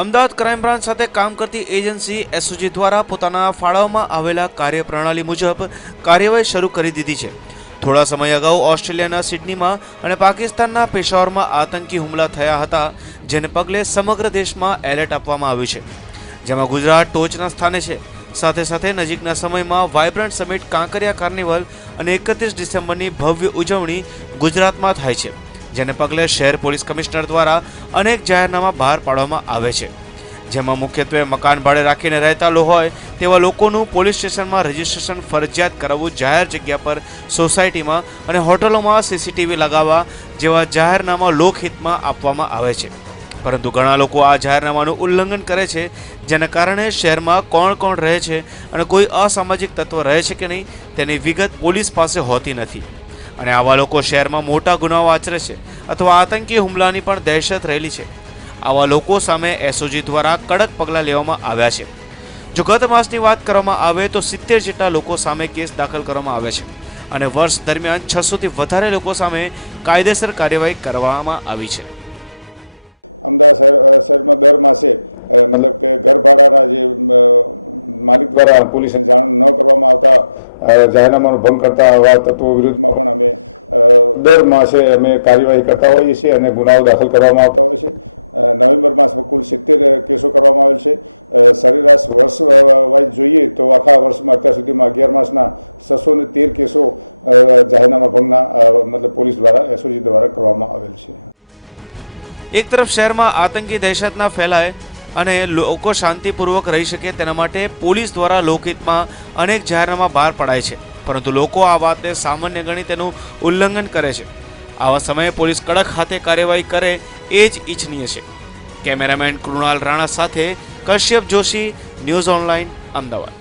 Ahmedabad crime branch સાથે કામ કરતી એજન્સી એસઓજી દ્વારા પોતાના ફાળવવામાં આવેલા કાર્યપ્રણાલી મુજબ કાર્યવાહી શરૂ કરી દીધી છે। થોડા સમય અગાઉ ઓસ્ટ્રેલિયાના સિડનીમાં અને પાકિસ્તાનના પેશાવરમાં આતંકી હુમલા થયા હતા, જેને પગલે સમગ્ર દેશમાં એલર્ટ આપવામાં આવ્યું છે, જેમાં ગુજરાત ટોચના સ્થાને છે। સાથે સાથે નજીકના સમયમાં વાઇબ્રન્ટ સમિટ કાંકરિયા કાર્નિવલ અને 31 ડિસેમ્બરની ભવ્ય ઉજવણી ગુજરાતમાં થાય છે, જેને પગલે શહેર પોલીસ કમિશનર દ્વારા અનેક જાહેરનામા બહાર પાડવામાં આવે છે, જેમાં મુખ્યત્વે મકાન ભાડે રાખીને રહેતા હોય તેવા લોકોનું પોલીસ સ્ટેશનમાં રજીસ્ટ્રેશન ફરજિયાત કરાવવું, જાહેર જગ્યા પર સોસાયટીમાં અને હોટલોમાં સીસીટીવી લગાવવા જેવા જાહેરનામા લોકહિતમાં આપવામાં આવે છે। પરંતુ ઘણા લોકો આ જાહેરનામાનું ઉલ્લંઘન કરે છે, જેના કારણે શહેરમાં કોણ કોણ રહે છે અને કોઈ અસામાજિક તત્વ રહે છે કે નહીં તેની વિગત પોલીસ પાસે હોતી નથી, અને આવા લોકો શહેરમાં મોટા ગુનાઓ આચરે છે અથવા આતંકી હુમલાની પણ દહેશત રહેલી છે। આવા લોકો સામે એસઓજી દ્વારા કડક પગલાં લેવામાં આવ્યા છે। જો ગત માસની વાત કરવામાં આવે તો 70 જેટલા લોકો સામે કેસ દાખલ કરવામાં આવ્યા છે અને વર્ષ દરમિયાન 600 થી વધારે લોકો સામે કાયદેસર કાર્યવાહી કરવામાં આવી છે। માલિક દ્વારા પોલીસ જાહેરનામાનો ભંગ કરતા આવા તત્વો વિરુદ્ધ દર માસે અમે કાર્યવાહી કરતા હોઈએ છીએ અને ગુનાઓ દાખલ કરવામાં આવતા એક તરફ શહેરમાં આતંકી દહેશત ના ફેલાય અને લોકો શાંતિપૂર્વક રહી શકે તેના માટે પોલીસ દ્વારા લોકહિતમાં અનેક જાહેરનામા બહાર પડાય છે, પરંતુ લોકો આ વાતને સામાન્ય ગણી તેનું ઉલ્લંઘન કરે છે। આવા સમયે પોલીસ કડક હાથે કાર્યવાહી કરે એ જ ઈચ્છનીય છે। કેમેરામેન કૃણાલ રાણા સાથે કશ્યપ જોશી, ન્યૂઝ ઓનલાઈન, અમદાવાદ।